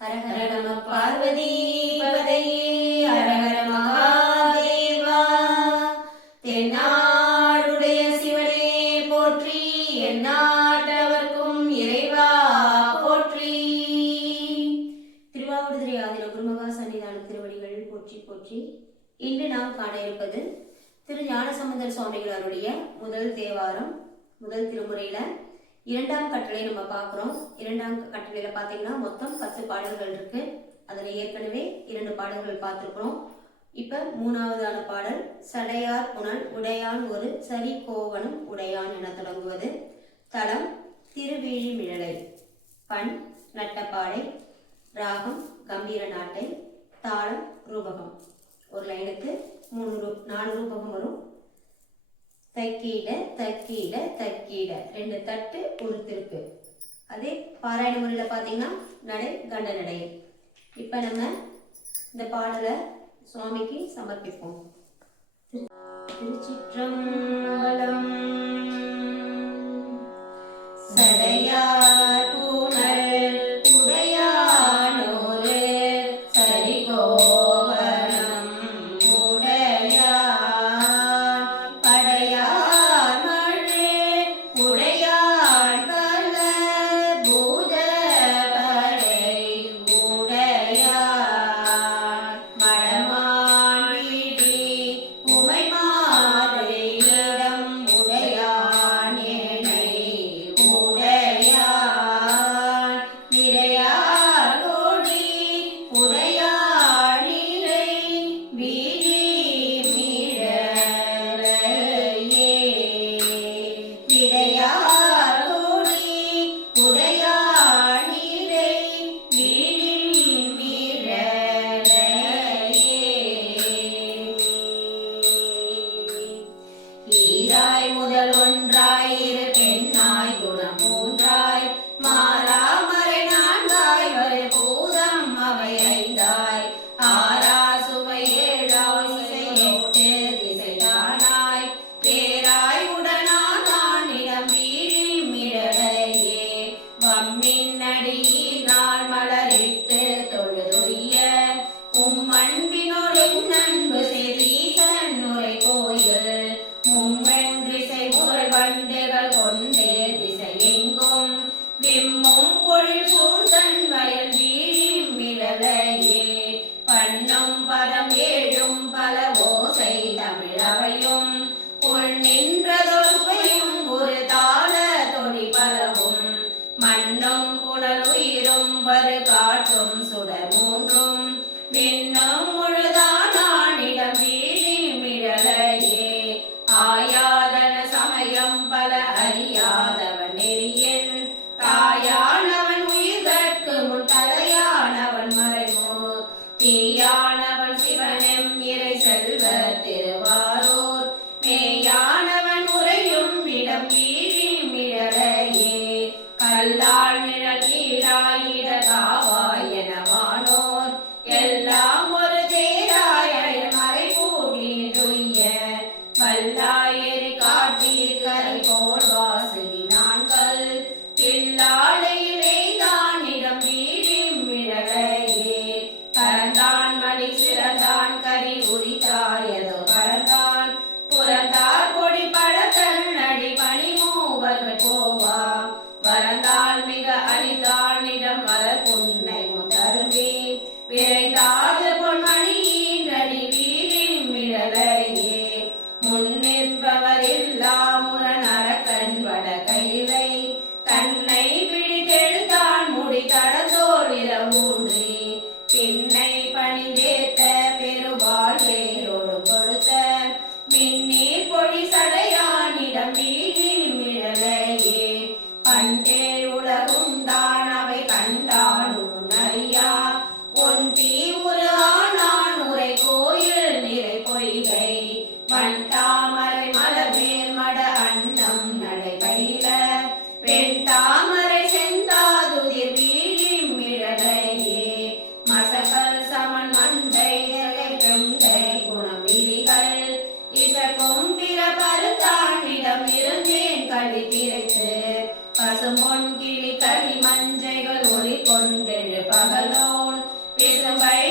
ஹரஹர நம பார்வதி பதையே ஹரஹர மகாதேவா. தென்னாடுடைய சிவனே போற்றி, எந்நாட்டவர்க்கும் இறைவா போற்றி. திருவாவடுதுறை ஆதீன குருமகா சன்னிதான திருவடிகள் போற்றி போற்றி. இன்று நாம் காண இருப்பது திரு ஞானசம்பந்தர் சுவாமிகளாருடைய முதல் தேவாரம், முதல் திருமுறையில இரண்டாம் கட்டளை நம்ம பார்க்குறோம். இரண்டாம் கட்டளையில பார்த்தீங்கன்னா மொத்தம் 10 பாடல்கள் இருக்கு. அதில் ஏற்கனவே 2 பாடல்கள் பார்த்துருக்குறோம். இப்போ 3வதான பாடல் சடையார் புனல் உடையான் ஒரு சரி கோவனும் உடையான் என தொடங்குவது. தலம் திருவேழிமிழலை, பண் நட்டப்பாடை, ராகம் கம்பீர நாட்டை, தாளம் ரூபகம். ஒரு லைனுக்கு 4 ரூபகம் வரும். தக்கீட தக்கீட தக்கீட 2 தட்டு ஒரு திருப்பு. அதே பாராயண முறையில பார்த்தீங்கன்னா நடை கண்ட நடை. இப்போ நம்ம இந்த பாடலை சுவாமிக்கு சமர்ப்பிப்போம். திருச்சிற்றம்பலம். சடையார் புனல் உடையானொரு சரிகோ முதல் ஒன்றாய் இரு பெண்ணாய் குணம் மூன்றாய் மாறாமறை நான்காய் வரை பூதம் அவை ஐந்தாய் ஆறா சுவை ஏழாய் இசையெட்டு திசையானாய் பேராய் உடனான் இடம் வீழில் மிடலையே வம்மின் அடியினால் மலரிட்டு தொழுதுய்ய உம்மண்பினோடு நண்பு செதீசன் உரை கோயில் வண்டுகள் கொண்டே திசையெங்கும் விம்மும் பொழில் சூழ்தன் வயல் வீழில் மிளலையே பண்ணும் பதம் ஏழும் பல ஓசை தமிழவையும் உள் நின்றதொருவையும் ஒரு தாள தொடி பலவும் மண்ணும் புனல் உயிரும் வரு காற்றும் சுடர் மூன்றும் விண்ணும் முழுதானிடம் வீழில் மிளலையே ஆயாதன சமயம் பல அறியாதவன் நெறியன் தாயானவன் உயிர்கட்கு முன் தலையானவன் மறைமோ தீயானவன் சிவனெம் இறை செல்வ திருவாரூர் மேயானவன் உரையும் இடம் வீழில் மிழலையே கல்லால் நிழல் கீழாயிட காவாய் எனவானோர் எல்லாம் ஒரு தேராய் மறை கூடி துய்ய வல்லாயரி காட்டீர் கரை போல் வாசகி நான்கள் தில்லாளையிலே தானிடம் வீழில் மிழலையே கரந்தான் மணி சிறந்தான் கரி உரித்தாயதோ பறந்தான் புறந்தார் பொடி படத்தன் அடி பணி மூவர்கள் போவா வரந்தால் மிக அழித்தானிடம் மலர் புன்ன திருவை